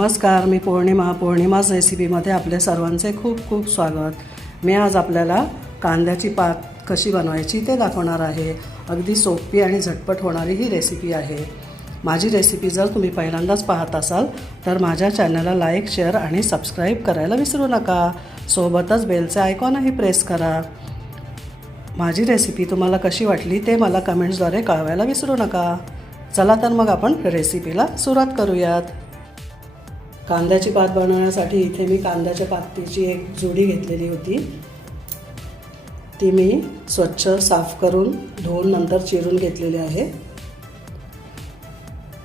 नमस्कार मी पौर्णिमा. पौर्णिमाच रेसिपीमध्ये आपले सर्वांचे खूप खूप स्वागत. मी आज आपल्याला कांद्याची पात कशी बनवायची ते दाखवणार आहे. अगदी सोपी आणि झटपट होणारी ही रेसिपी आहे. माझी रेसिपी जर तुम्ही पहिल्यांदाच पाहत असाल तर माझ्या चॅनलला लाईक शेअर आणि सबस्क्राईब करायला विसरू नका. सोबतच बेलचे आयकॉनही प्रेस करा. माझी रेसिपी तुम्हाला कशी वाटली ते मला कमेंट्सद्वारे कळवायला विसरू नका. चला तर मग आपण रेसिपीला सुरुवात करूयात. कांद्याची पात बनवण्यासाठी इथे मी कांद्याच्या पातीची एक जोडी घेतलेली होती. ती मी स्वच्छ साफ करून धुवून नंतर चिरून घेतलेली आहे.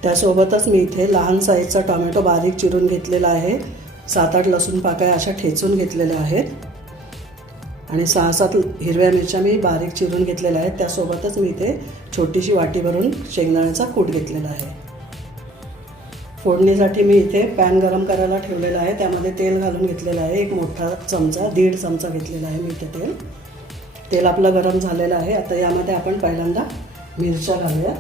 त्यासोबतच मी इथे लहान साईजचा टोमॅटो बारीक चिरून घेतलेला आहे. सात आठ लसूण पाकळ्या अशा ठेचून घेतलेल्या आहेत. आणि सहा सात हिरव्या मिरच्या मी बारीक चिरून घेतलेल्या आहेत. त्यासोबतच मी इथे छोटीशी वाटी भरून शेंगदाण्याचा कूट घेतलेला आहे. फोडणीसाठी मी इथे पॅन गरम करायला ठेवलेला आहे. त्यामध्ये तेल घालून घेतलेलं आहे. एक मोठा चमचा दीड चमचा घेतलेला आहे मी इथे तेल. तेल आपलं गरम झालेलं आहे. आता यामध्ये आपण पहिल्यांदा मिरच्या घालूया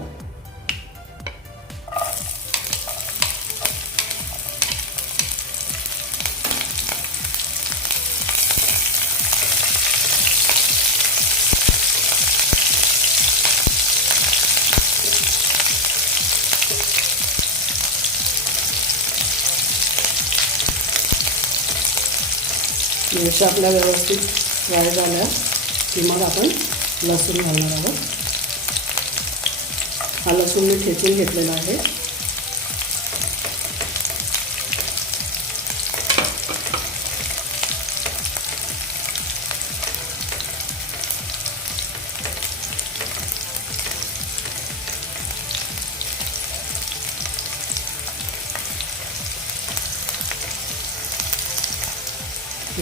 मिरच्या आपल्या व्यवस्थित फ्राय झाल्या की मग आपण लसूण घालणार आहोत. हा लसूण मी ठेचून घेतलेला आहे.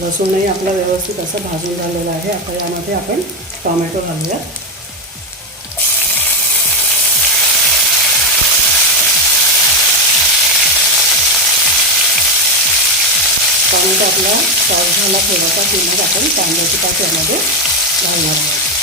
लसूणही आपला व्यवस्थित असं भाजून झालेला आहे. आता यामध्ये आपण टॉमॅटो घालूया. टॉमॅटो आपला सॉस झाला थोडासा की मग आपण कांद्याची पात यामध्ये घालणार आहोत.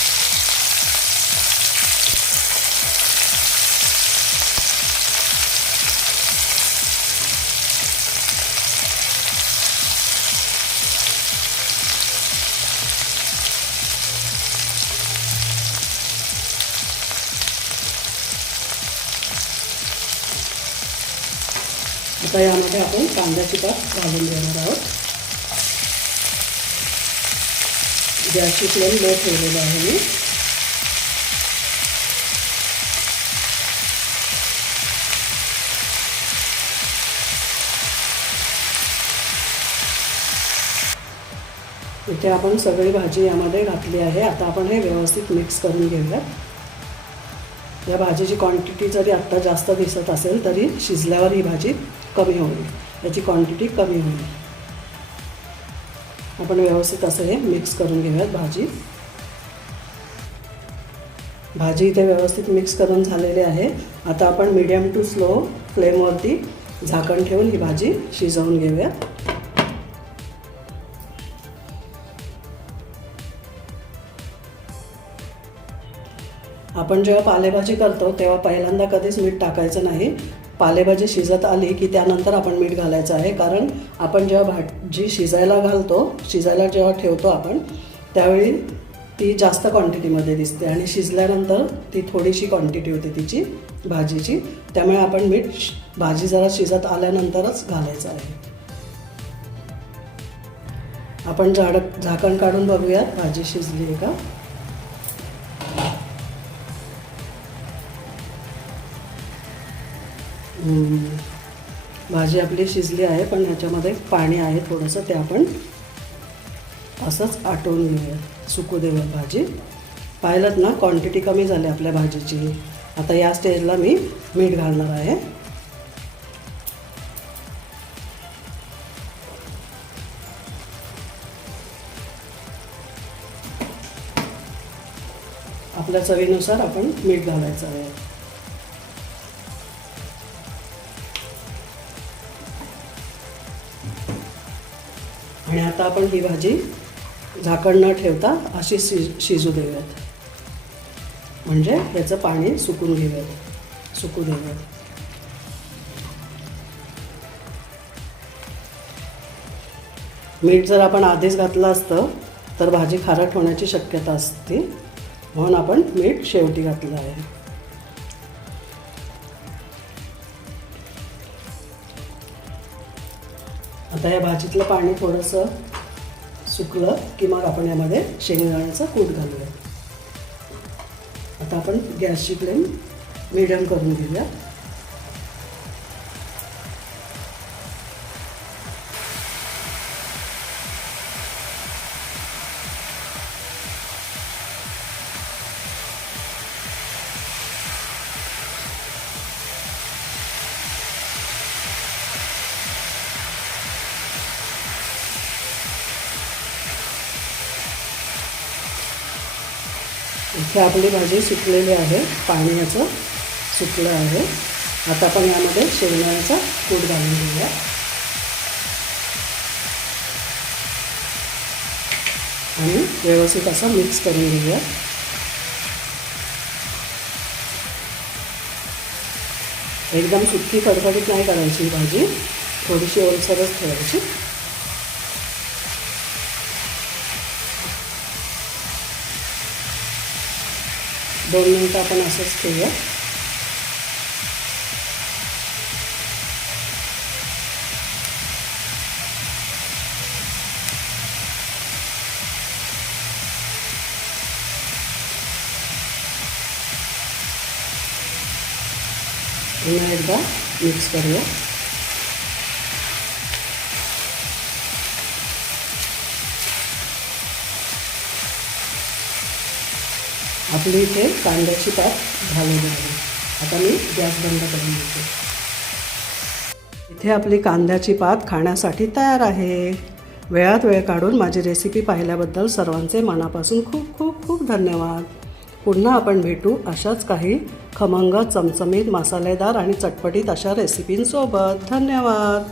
आता यामध्ये आपण कांद्याची पात घालून देणार आहोत. गॅसची फ्लेम लो ठेवलेलं आहे मी. इथे आपण सगळी भाजी यामध्ये घातली आहे. आता आपण हे व्यवस्थित मिक्स करून घेऊयात. या भाजीची क्वांटिटी जरी आत्ता जास्त दिसत असेल तरी शिजल्यावर ही भाजी कमी होईल याची क्वांटिटी कमी होईल आपण व्यवस्थित असं हे मिक्स करून घेऊयात भाजी. भाजी इथे व्यवस्थित मिक्स करून झालेली आहे. आता आपण मीडियम टू स्लो फ्लेमवरती झाकण ठेवून ही भाजी शिजवून घेऊयात. आपण जेव्हा पालेभाजी करतो तेव्हा पहिल्यांदा कधीच मीठ टाकायचं नाही. पालेभाजी शिजत आली की त्यानंतर आपण मीठ घालायचं आहे. कारण आपण जेव्हा भाजी शिजायला घालतो शिजायला जेव्हा ठेवतो आपण त्यावेळी ती जास्त क्वांटिटीमध्ये दिसते आणि शिजल्यानंतर ती थोडीशी क्वांटिटी होते तिची भाजीची. त्यामुळे आपण मीठ भाजी जरा शिजत आल्यानंतरच घालायचं आहे. आपण झाड झाकण काढून बघूयात भाजी शिजली आहे का? भाजी आपली शिजली आहे पण ह्याच्यामध्ये पाणी आहे थोडंसं ते आपण असंच आटवून घेऊया. सुकू देऊया भाजी. पाहिलं ना क्वांटिटी कमी झाली आपल्या भाजीची. आता या स्टेजला मी मीठ घालणार आहे. आपल्या चवीनुसार आपण मीठ घालायचं आहे. आणि आता आपण ही भाजी झाकण न ठेवता अशी शि शिजू देऊयात. म्हणजे याचं पाणी सुकून घेऊयात. सुकू देऊयात. मीठ जर आपण आधीच घातलं असतं तर भाजी खारट होण्याची शक्यता असते. म्हणून आपण मीठ शेवटी घातलं आहे. आता या भाजीतलं पाणी थोडंसं सुकलं की मग आपण यामध्ये शेंगदाण्याचं कूट घालूया. आता आपण गॅसची फ्लेम मिडियम करून घेऊया. इथे आपली भाजी सुकलेली आहे. पाणी याचं सुकलं आहे. आता आपण यामध्ये शेंगदाण्याचा कूट घालून घेऊया. आणि व्यवस्थित असं मिक्स करून घेऊया. एकदम सुकी फडफडीत नाही करायची भाजी. थोडीशी ओलसरच ठेवायची. दोन मिनटं आपण असंच ठेवूया. पुन्हा एकदा मिक्स करूया. आपली इथे कांद्याची पात घालवली आहे आता मी गॅस बंद करून घेते. इथे आपली कांद्याची पात खाण्यासाठी तयार आहे. वेळात वेळ काढून माझी रेसिपी पाहिल्याबद्दल सर्वांचे मनापासून खूप खूप खूप धन्यवाद. पुन्हा आपण भेटू अशाच काही खमंग चमचमीत मसालेदार आणि चटपटीत अशा रेसिपींसोबत धन्यवाद.